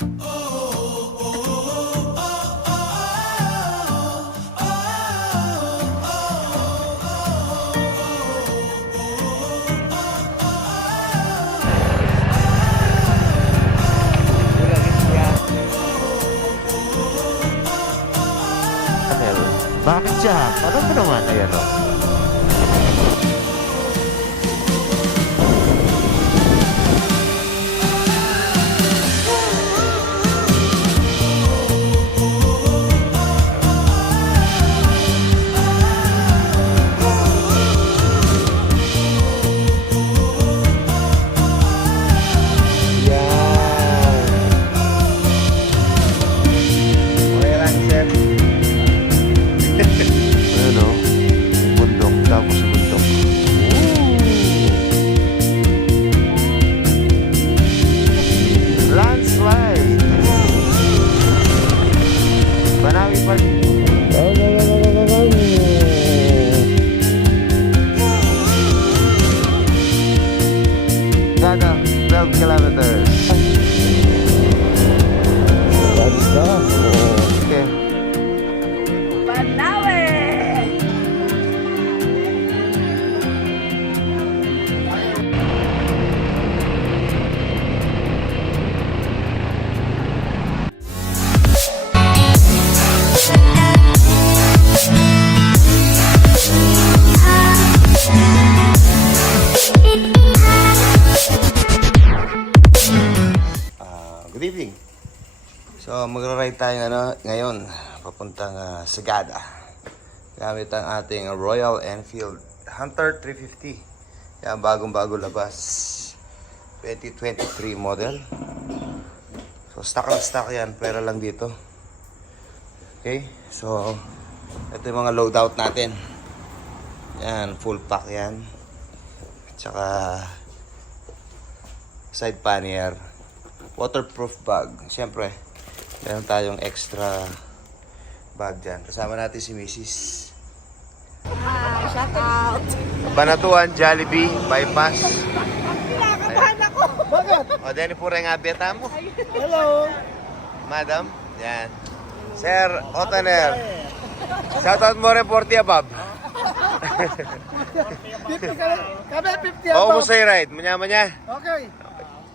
Bakit siya? Alam mo naman, ayan o. Gana, 12 kilometers. Basta. Okay. Banawe! Good evening. So magra-ride tayo ngayon papuntang Sagada gamit ang ating Royal Enfield Hunter 350. Yan, bagong-bago labas, 2023 model. So stock na stock yan, pera lang dito. Okay, so ito yung mga loadout natin. Yan, full pack yan. Tsaka side pannier, waterproof bag. Siyempre, meron tayong extra bag dyan. Kasama natin si Mrs. Hi, shout out! Banatuan, Jollibee, bypass. Kinakabahan ako! Bakit? O, dyan po rin nga beta mo. Hello. Madam, yan. Sir Otaner. Shoutout mo rin 40 above. 50 kami 50 Oo, above. mo sa'yo ride. Manya-manya. Okay.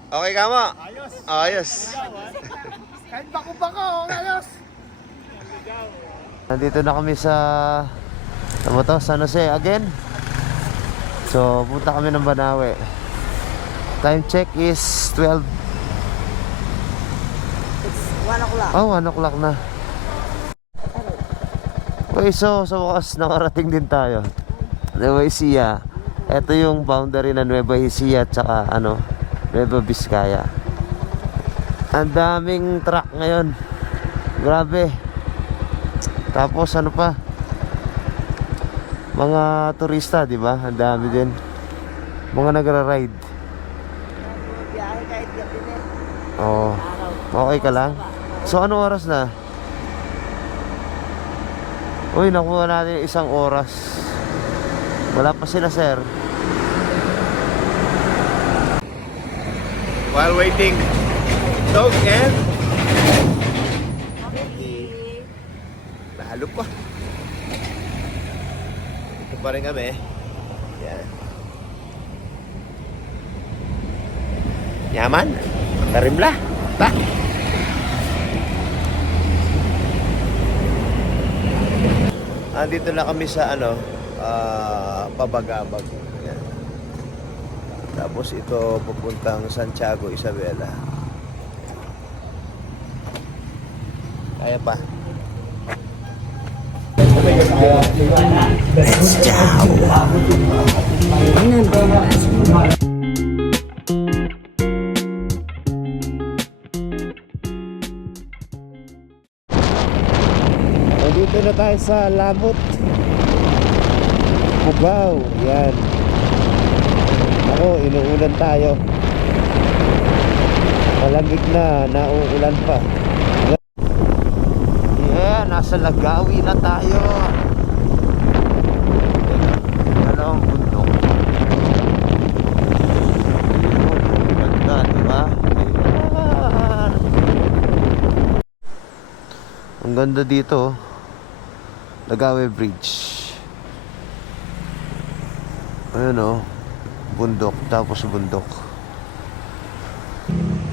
Okay ka mo? Ayos. Kahit bako-bako, ayos. Nandito na kami sa San Jose again. So, punta kami ng Banawe. Time check is 12. It's 1 o'clock. Oh, 1 o'clock na. Okay, so sa wakas nakarating din tayo. Nueva Ecija. Ito yung boundary ng Nueva Ecija at saka Nueva Vizcaya. Ang daming truck ngayon. Grabe. Tapos ano pa? Mga turista, di ba? Ang dami din. Mga nagra-ride. Biyahe kahit gabi na. Oo. Okay ka lang? So anong oras na? Uy, nakuha natin 1 oras. Wala pa sila, sir. While waiting, dog and lalo pa. Ito pa rin kami. Yan. Yaman. Tarimla. Ta. Andito na kami sa Pabagabag. Yan. Tapos ito papuntang Santiago, Isabela. Kaya pa. Dito na tayo sa Lamut, Cubao. Yan. Ako, inuulan tayo. Malamig na, nauulan pa. Yeah, nasa Lagawi na tayo. Dalawang bundok. Ganda, diba? Ayan. Ang ganda dito, oh. Lagawe Bridge. Ayun, oh. Bundok, tapos bundok.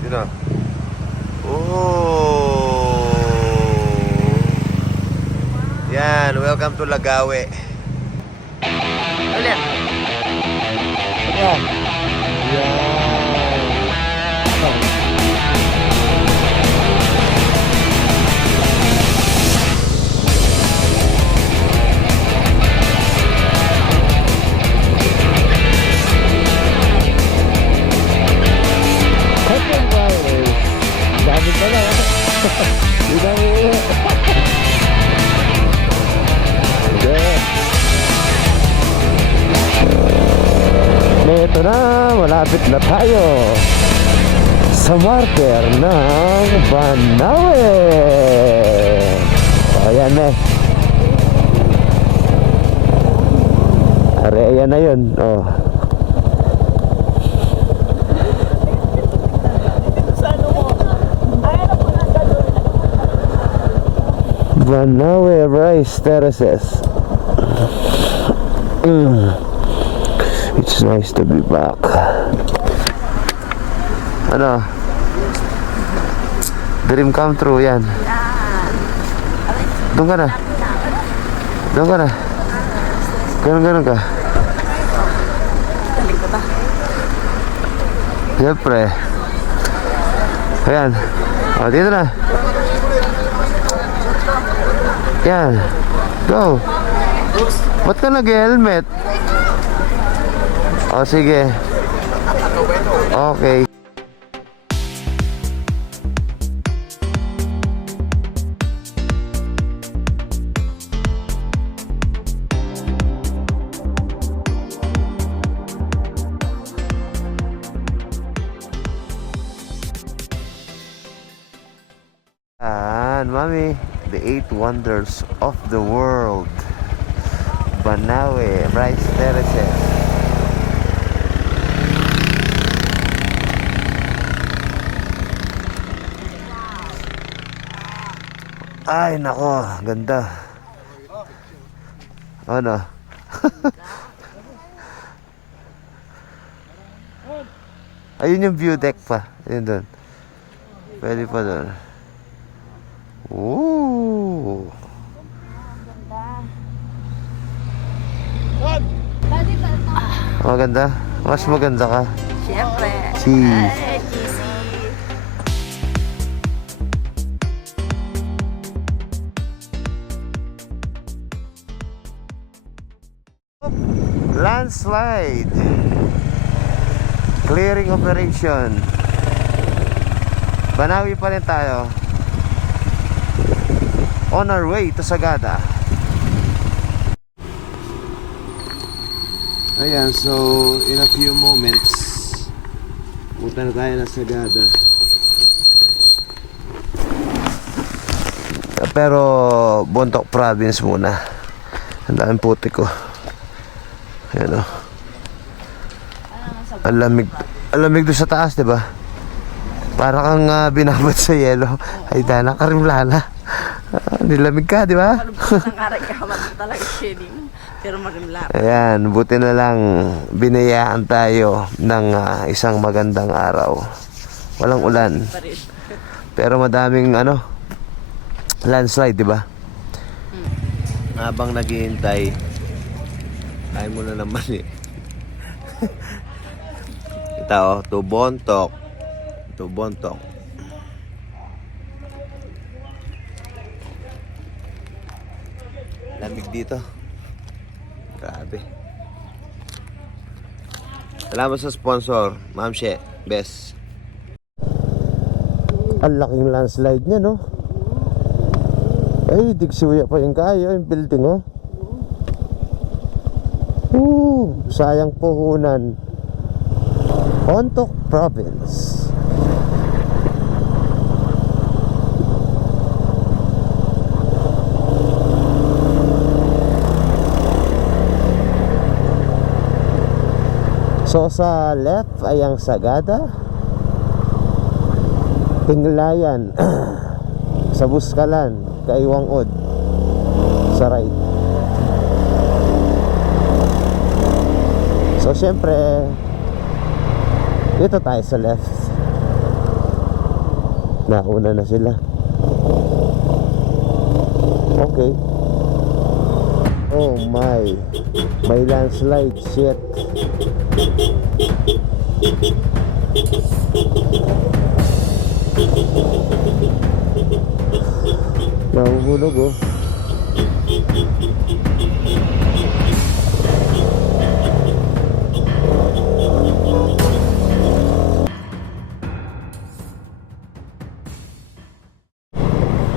Yun na. Oh! Yan, welcome to Lagawe. Ulit. Yan. Yan. Dami ka na. Dami. Ito na, malapit na tayo sa marker ng Banawe. Ayan na. Ayan na yun. Oh. Banawe Rice Terraces. It's nice to be back. Ano? Dream come true yan. Doon ka na. Doon ka na. Ganun ka. Galing ko ba? Siyempre. Ayan. O, dito na. Yan. Go. Ba't ka nag-helmet? O, sige. Okay. Mami, the 8 wonders of the world. Banawe Rice Terraces. Ay nako, ganda. Ano? Ayun yung view deck pa. Ayun doon. Pwede pa doon. Ooh. Maganda? Mas maganda ka. Siyempre. Cheese. Landslide. Clearing operation. Banawi pa rin tayo. On our way to Sagada. Ayan, so in a few moments punta na tayo na Sagada. Pero Bontoc province muna. Ang daming putik ko. Ayan o. Ang lamig doon sa taas, diba? Para kang binabad sa yelo. Ay dana karimlala. Nilamig ka, di ba? Ang aray ka talaga shading. Pero marimla. Ayan, buti na lang binayaan tayo ng isang magandang araw. Walang ulan. Pero madaming landslide, di ba? Habang naghihintay, tayo muna naman eh. Ito, to Bontoc. To Bontoc. Lamig dito. Grabe. Salamat sa sponsor, Ma'am She. Best. Ang laking landslide niya, no? Ay, digsiya pa yung kaya, yung building, oh. Sayang puhunan. Bontoc Province. So sa left ay ang Sagada, Hinglayan, sa Buskalan, kaiwang od sa right. So syempre dito tayo sa left. Nauna na sila. Okay. Oh my. May landslide. Shit. Nahuhulog oh.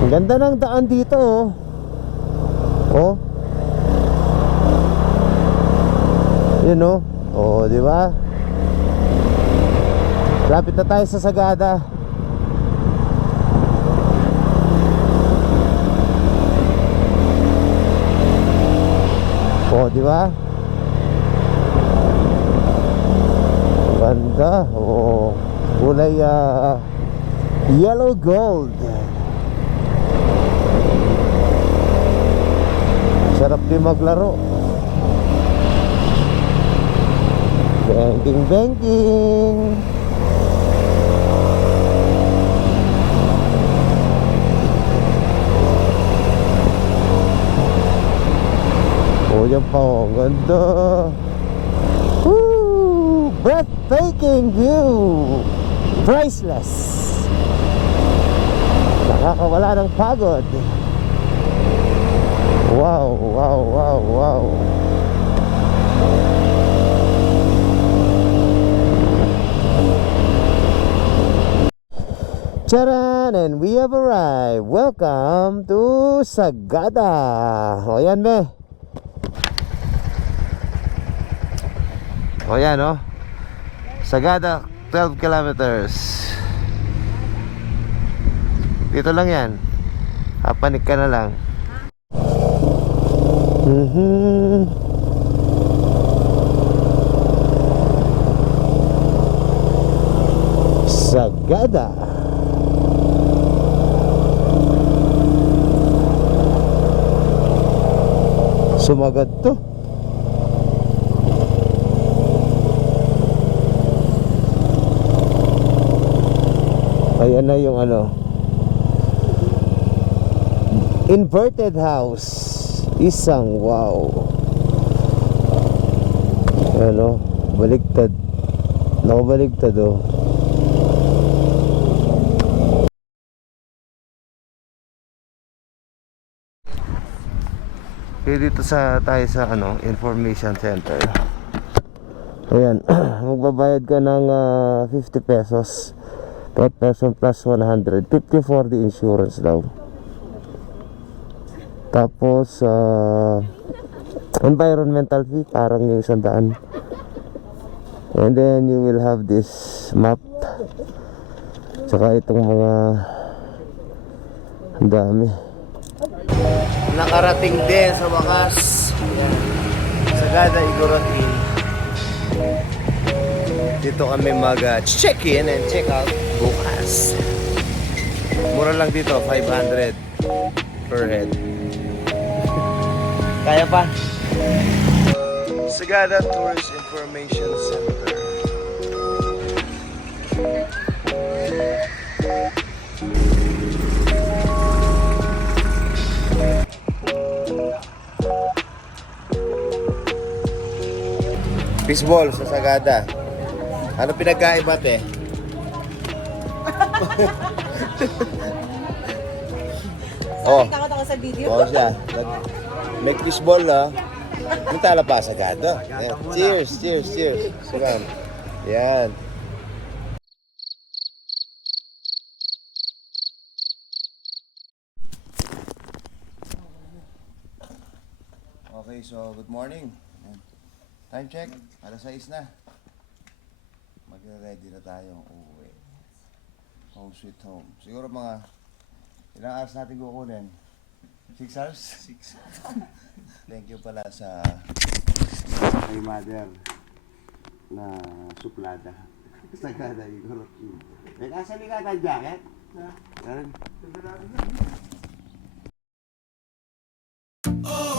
Ang ganda ng daan dito oh. Oh. Yun oh. Oh, di ba? Lapit na tayo sa Sagada. Oh, di ba? Ganda. Oh. Kulay yellow gold. Sarap din maglaro. Banking, banking. Oh, yan pa oh. Ganda. Woo! Breathtaking view. Priceless. Nakakawala ng pagod. Wow, wow, wow, wow. Charan! And we have arrived. Welcome to Sagada. O yan, be. O yan, o. Sagada, 12 kilometers. Dito lang yan. Papanik ka na lang. Sagada. Sumagad to. Ayan na yung ano, inverted house. Isang wow. Ano, baligtad. Nakabaligtad oh. Okay, dito tayo sa ano, information center. Ayan, magbabayad ka ng 50 pesos. Per person plus 100. 50 for the insurance daw. Tapos environmental fee parang yung 100. And then you will have this map. Tsaka itong mga ang dami. Nakarating din sa wakas. Sagada Igorot. Dito kami mag-check-in and check-out bukas. Mura lang dito, 500 per head. Kaya pa? Sagada Tourist Information Center. Fishball sa Sagada. Ano pinagkaiba te? Oh. Nakita ko sa video. Oo siya. Make fishball ah. Yung tala pa Sagada. Yan. Cheers, cheers, cheers. Siram. Yan. Okay, so good morning. Time check, alas 6 na. Magre-ready na tayong uuwi. Home sweet home. Siguro mga ilang hours natin kukunin? 6 hours? 6. Thank you pala sa my mother na suplada. Sagada Igorot. May kasali ka jacket? Meron? Oh,